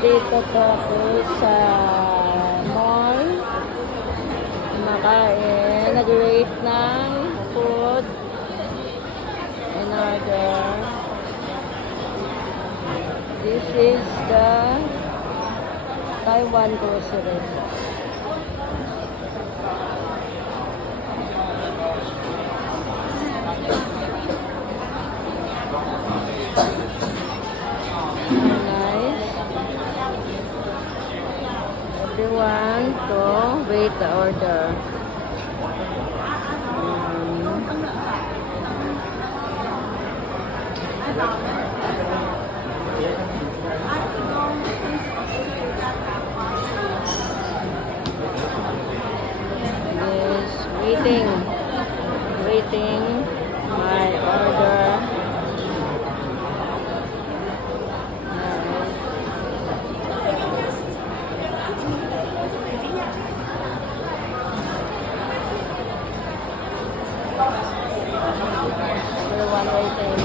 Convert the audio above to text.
Nandito po ako sa mall. Makain. Nag-rate ng food. In order. This is the Taiwan grocery. Everyone to wait the order. Yes, waiting my order. Everyone waiting.